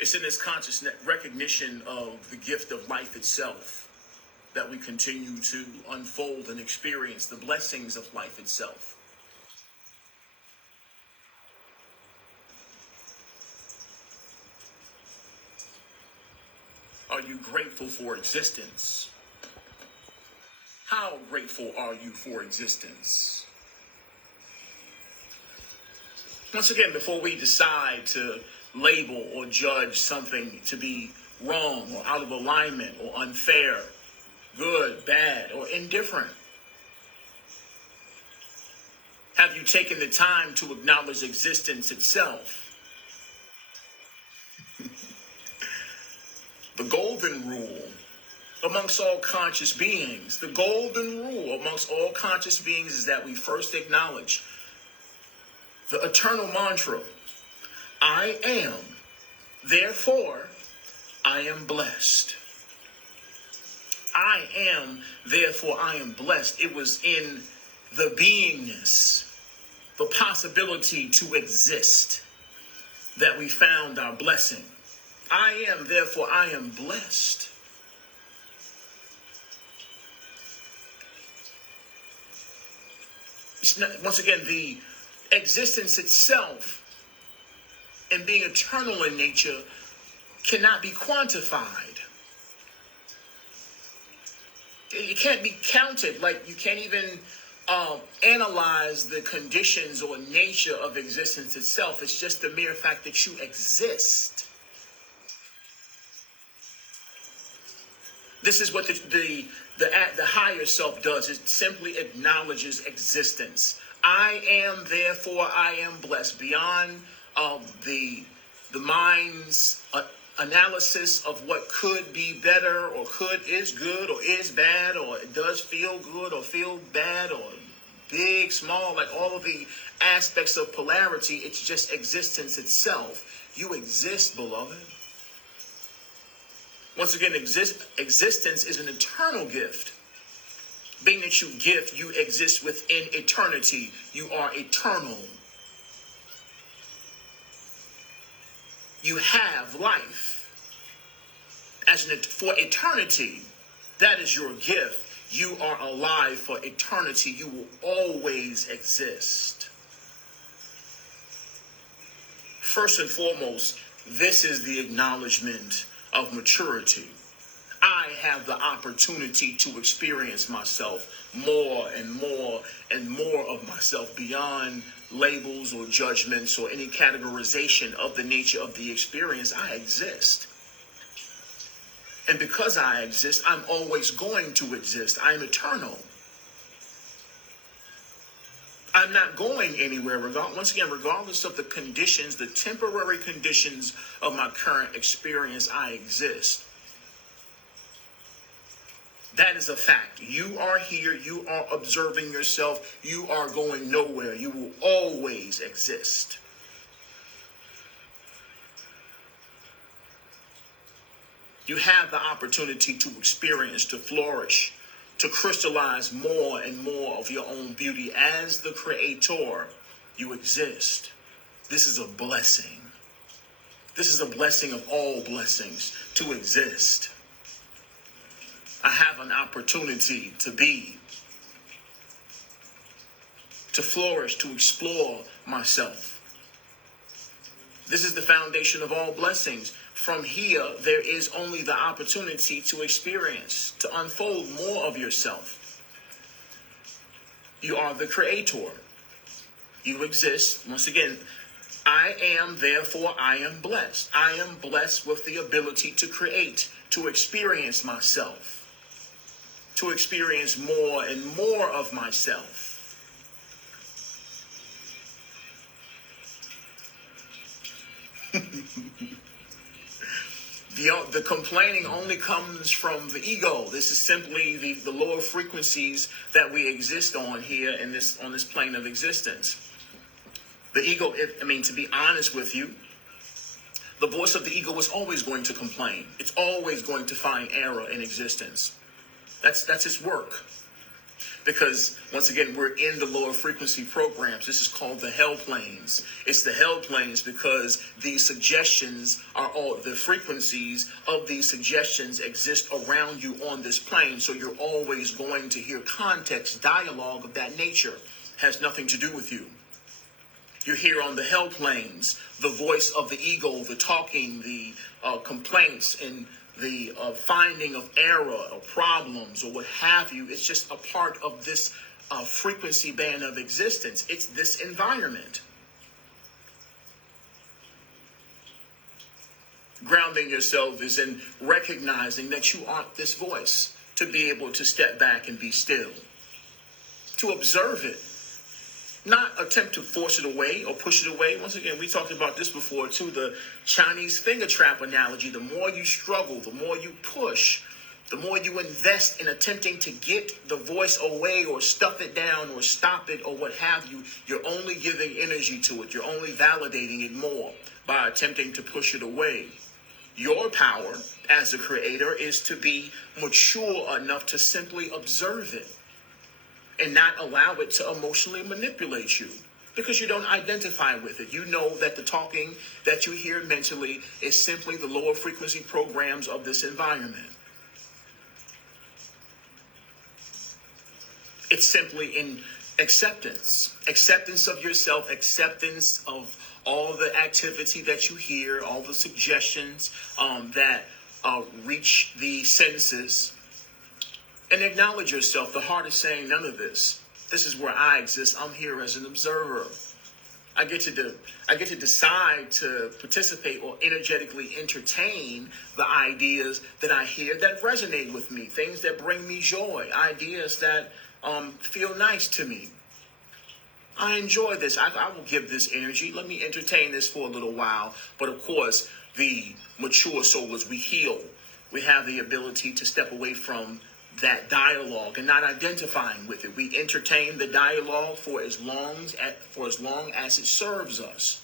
It's in this conscious recognition of the gift of life itself that we continue to unfold and experience the blessings of life itself. Are you grateful for existence? How grateful are you for existence? Once again, before we decide to label or judge something to be wrong or out of alignment or unfair, good, bad, or indifferent, have you taken the time to acknowledge existence itself? The golden rule amongst all conscious beings, the golden rule amongst all conscious beings is that we first acknowledge the eternal mantra, I am, therefore I am blessed. I am, therefore I am blessed. It was in the beingness, the possibility to exist, that we found our blessing. I am, therefore I am blessed. It's not, once again, the existence itself and being eternal in nature cannot be quantified. It can't be counted. Like, you can't even analyze the conditions or nature of existence itself. It's just the mere fact that you exist. This is what the higher self does. It simply acknowledges existence. I am, therefore I am blessed. Beyond the mind's analysis of what could be better, or is good, or is bad, or it does feel good or feel bad, or big, small, like all of the aspects of polarity, it's just existence itself. You exist, beloved. Once again, existence is an eternal gift. Being that you exist within eternity. You are eternal. You have life. For eternity, that is your gift. You are alive for eternity. You will always exist. First and foremost, this is the acknowledgement of maturity. I have the opportunity to experience myself more and more and more of myself beyond labels or judgments or any categorization of the nature of the experience. I exist. And because I exist, I'm always going to exist. I'm eternal. I'm not going anywhere, regardless of the conditions, the temporary conditions of my current experience, I exist. That is a fact. You are here. You are observing yourself. You are going nowhere. You will always exist. You have the opportunity to experience, to flourish, to crystallize more and more of your own beauty. As the creator, you exist. This is a blessing. This is a blessing of all blessings, to exist. I have an opportunity to be, to flourish, to explore myself. This is the foundation of all blessings. From here, there is only the opportunity to experience, to unfold more of yourself. You are the creator. You exist. Once again, I am, therefore I am blessed. I am blessed with the ability to create, to experience myself, to experience more and more of myself. The complaining only comes from the ego. This is simply the lower frequencies that we exist on here on this plane of existence. The ego, to be honest with you, the voice of the ego is always going to complain. It's always going to find error in existence. That's its work. Because once again, we're in the lower frequency programs. This is called the hell planes. It's the hell planes because these suggestions are all the frequencies of these suggestions exist around you on this plane. So you're always going to hear context, dialogue of that nature. Has nothing to do with you. You're here on the hell planes, the voice of the ego, the talking, the complaints, and the finding of error or problems or what have you. It's just a part of this frequency band of existence. It's this environment. Grounding yourself is in recognizing that you aren't this voice, to be able to step back and be still, to observe it. Not attempt to force it away or push it away. Once again, we talked about this before too, the Chinese finger trap analogy. The more you struggle, the more you push, the more you invest in attempting to get the voice away or stuff it down or stop it or what have you, you're only giving energy to it. You're only validating it more by attempting to push it away. Your power as a creator is to be mature enough to simply observe it and not allow it to emotionally manipulate you, because you don't identify with it. You know that the talking that you hear mentally is simply the lower frequency programs of this environment. It's simply in acceptance of yourself, acceptance of all the activity that you hear, all the suggestions that reach the senses. And acknowledge yourself. The heart is saying none of this. This is where I exist. I'm here as an observer. I get to decide to participate or energetically entertain the ideas that I hear that resonate with me, things that bring me joy, ideas that feel nice to me. I enjoy this. I will give this energy. Let me entertain this for a little while. But of course, the mature soul, as we heal, we have the ability to step away from that dialogue and not identifying with it. We entertain the dialogue for as long as it serves us,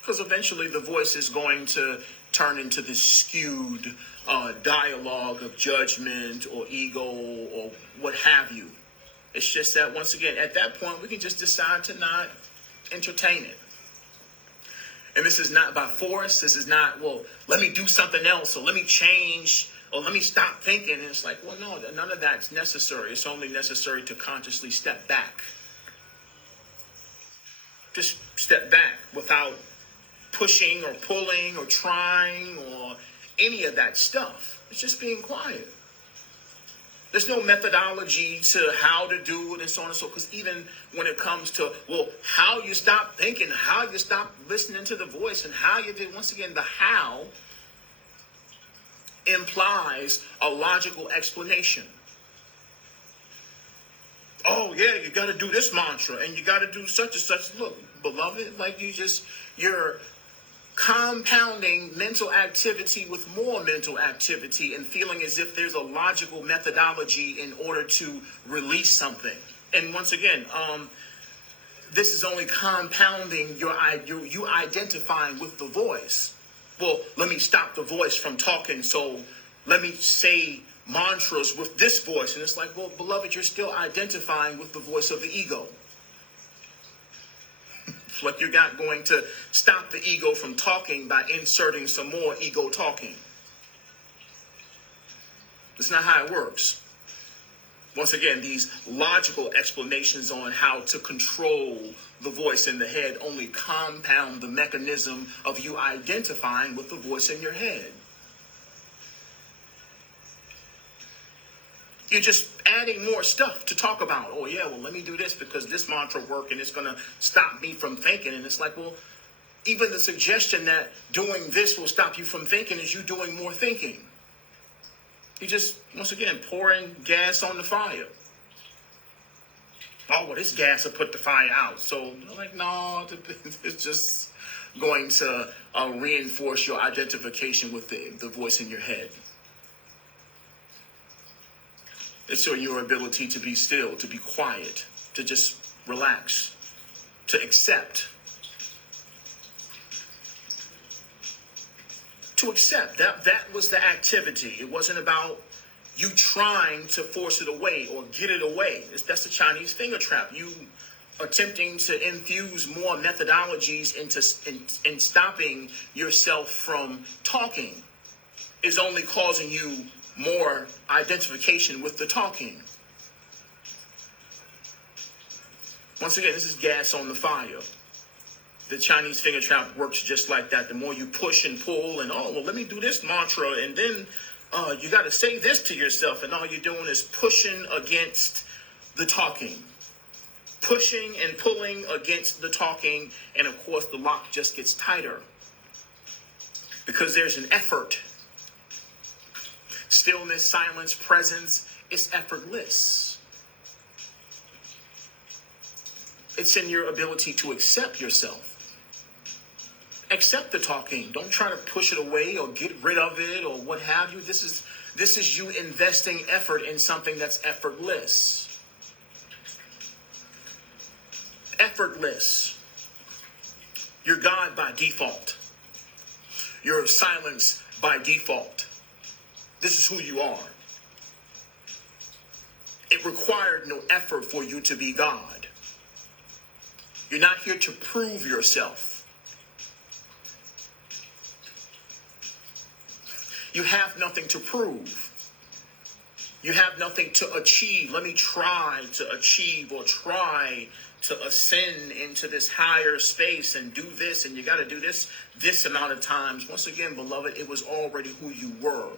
because eventually the voice is going to turn into this skewed dialogue of judgment or ego or what have you. It's just that once again, at that point, we can just decide to not entertain it. And this is not by force. This is not, well, let me do something else, or let me change, or let me stop thinking. And it's like, well, no, none of that's necessary. It's only necessary to consciously step back. Just step back without pushing or pulling or trying or any of that stuff. It's just being quiet. There's no methodology to how to do it and so on and so forth. Because even when it comes to, well, how you stop thinking, how you stop listening to the voice, and how you did, once again, the how implies a logical explanation. Oh, yeah, you got to do this mantra, and you got to do such and such. Look, beloved, like you're compounding mental activity with more mental activity and feeling as if there's a logical methodology in order to release something. And once again, this is only compounding you identifying with the voice. Well, let me stop the voice from talking, so let me say mantras with this voice. And it's like, well, beloved, you're still identifying with the voice of the ego. It's like you're not going to stop the ego from talking by inserting some more ego talking. That's not how it works. Once again, these logical explanations on how to control the voice in the head only compound the mechanism of you identifying with the voice in your head. You're just adding more stuff to talk about. Oh, yeah, well, let me do this because this mantra worked and it's going to stop me from thinking. And it's like, well, even the suggestion that doing this will stop you from thinking is you doing more thinking. You just, once again, pouring gas on the fire. Oh, well, this gas will put the fire out. So, like, no, it's just going to reinforce your identification with the voice in your head. It's your ability to be still, to be quiet, to just relax, to accept. To accept. That was the activity. It wasn't about you trying to force it away or get it away. That's the Chinese finger trap. You attempting to infuse more methodologies in stopping yourself from talking is only causing you more identification with the talking. Once again, this is gas on the fire. The Chinese finger trap works just like that. The more you push and pull and, oh, well, let me do this mantra, and then you got to say this to yourself, and all you're doing is pushing against the talking. Pushing and pulling against the talking, and of course the lock just gets tighter because there's an effort. Stillness, silence, presence, it's effortless. It's in your ability to accept yourself. Accept the talking. Don't try to push it away or get rid of it or what have you. This is you investing effort in something that's effortless. Effortless. You're God by default. You're silence by default. This is who you are. It required no effort for you to be God. You're not here to prove yourself. You have nothing to prove. You have nothing to achieve. Let me try to achieve or try to ascend into this higher space and do this, and you got to do this amount of times. Once again, beloved, it was already who you were.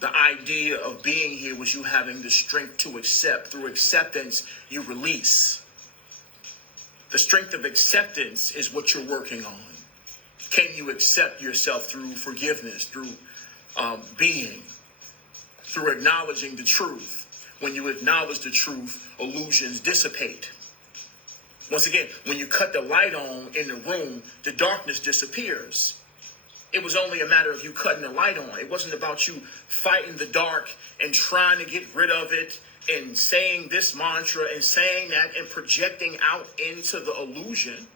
The idea of being here was you having the strength to accept. Through acceptance, you release. The strength of acceptance is what you're working on. Can you accept yourself through forgiveness, through being, through acknowledging the truth? When you acknowledge the truth, illusions dissipate. Once again, when you cut the light on in the room, the darkness disappears. It was only a matter of you cutting the light on. It wasn't about you fighting the dark and trying to get rid of it and saying this mantra and saying that and projecting out into the illusion.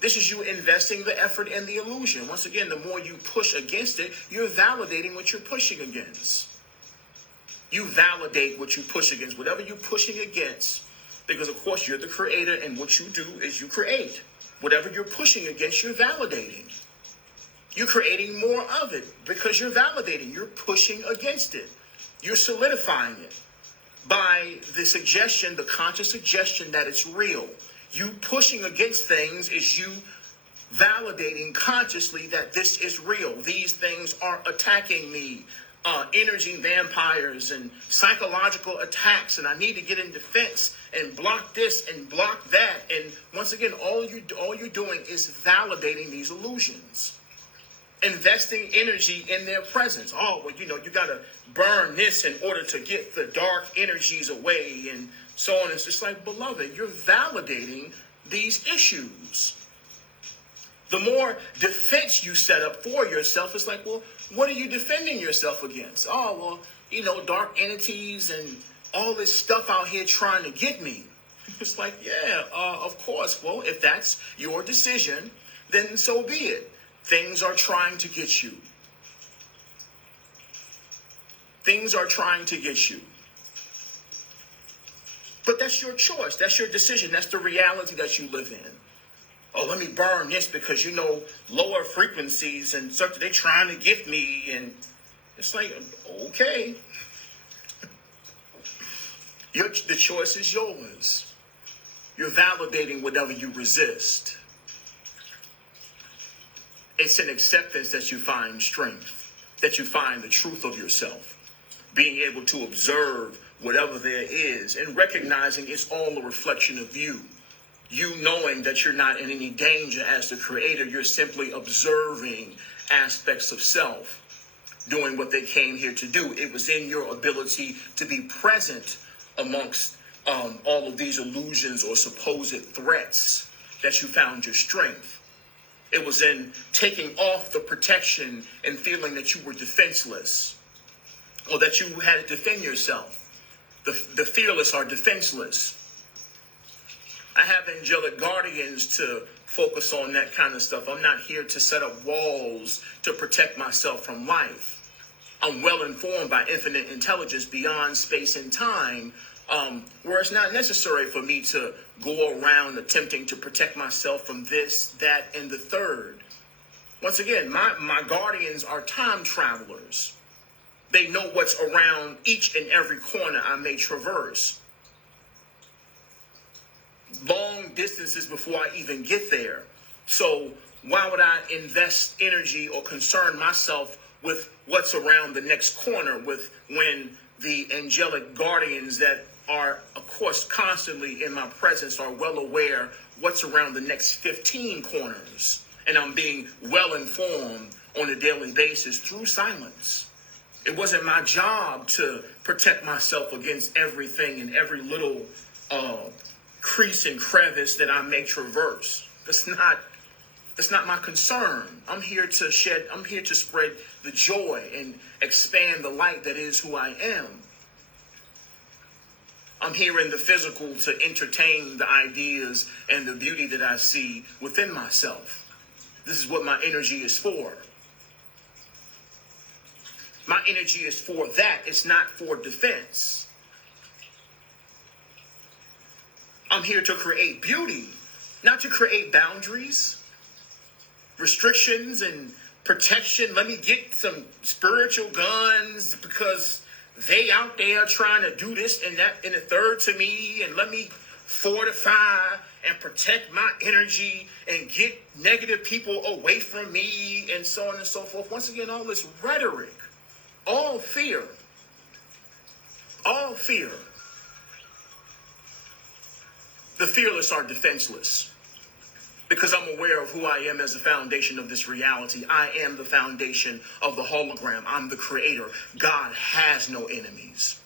This is you investing the effort in the illusion. Once again, the more you push against it, you're validating what you're pushing against. You validate what you push against, whatever you're pushing against. Because, of course, you're the creator, and what you do is you create. Whatever you're pushing against, you're validating. You're creating more of it because you're validating. You're pushing against it. You're solidifying it by the suggestion, the conscious suggestion that it's real. You pushing against things is you validating consciously that this is real. These things are attacking me. Energy vampires and psychological attacks, and I need to get in defense and block this and block that. And once again, all you're doing is validating these illusions, investing energy in their presence. Oh, well, you got to burn this in order to get the dark energies away, and so on. It's just like, beloved, you're validating these issues. The more defense you set up for yourself, it's like, well, what are you defending yourself against? Oh, well, dark entities and all this stuff out here trying to get me. It's like, yeah, of course. Well, if that's your decision, then so be it. Things are trying to get you. Things are trying to get you. But that's your choice. That's your decision. That's the reality that you live in. Oh, let me burn this because, lower frequencies and stuff that they're trying to get me. And it's like, okay. The choice is yours. You're validating whatever you resist. It's an acceptance that you find strength, that you find the truth of yourself, being able to observe whatever there is and recognizing it's all a reflection of you. You knowing that you're not in any danger as the creator, you're simply observing aspects of self, doing what they came here to do. It was in your ability to be present amongst all of these illusions or supposed threats that you found your strength. It was in taking off the protection and feeling that you were defenseless or that you had to defend yourself. The fearless are defenseless. I have angelic guardians to focus on that kind of stuff. I'm not here to set up walls to protect myself from life. I'm well informed by infinite intelligence beyond space and time, where it's not necessary for me to go around attempting to protect myself from this, that, and the third. Once again, my guardians are time travelers. They know what's around each and every corner I may traverse. Long distances before I even get there. So why would I invest energy or concern myself with what's around the next corner when the angelic guardians that are, of course, constantly in my presence are well aware what's around the next 15 corners. And I'm being well informed on a daily basis through silence. It wasn't my job to protect myself against everything and every little crease and crevice that I may traverse. That's not my concern. I'm here to spread the joy and expand the light that is who I am. I'm here in the physical to entertain the ideas and the beauty that I see within myself. This is what my energy is for. My energy is for that. It's not for defense. I'm here to create beauty, not to create boundaries, restrictions, and protection. Let me get some spiritual guns because they out there trying to do this and that and the third to me, and let me fortify and protect my energy and get negative people away from me and so on and so forth. Once again, all this rhetoric, all fear. The fearless are defenseless because I'm aware of who I am as the foundation of this reality. I am the foundation of the hologram. I'm the creator. God has no enemies.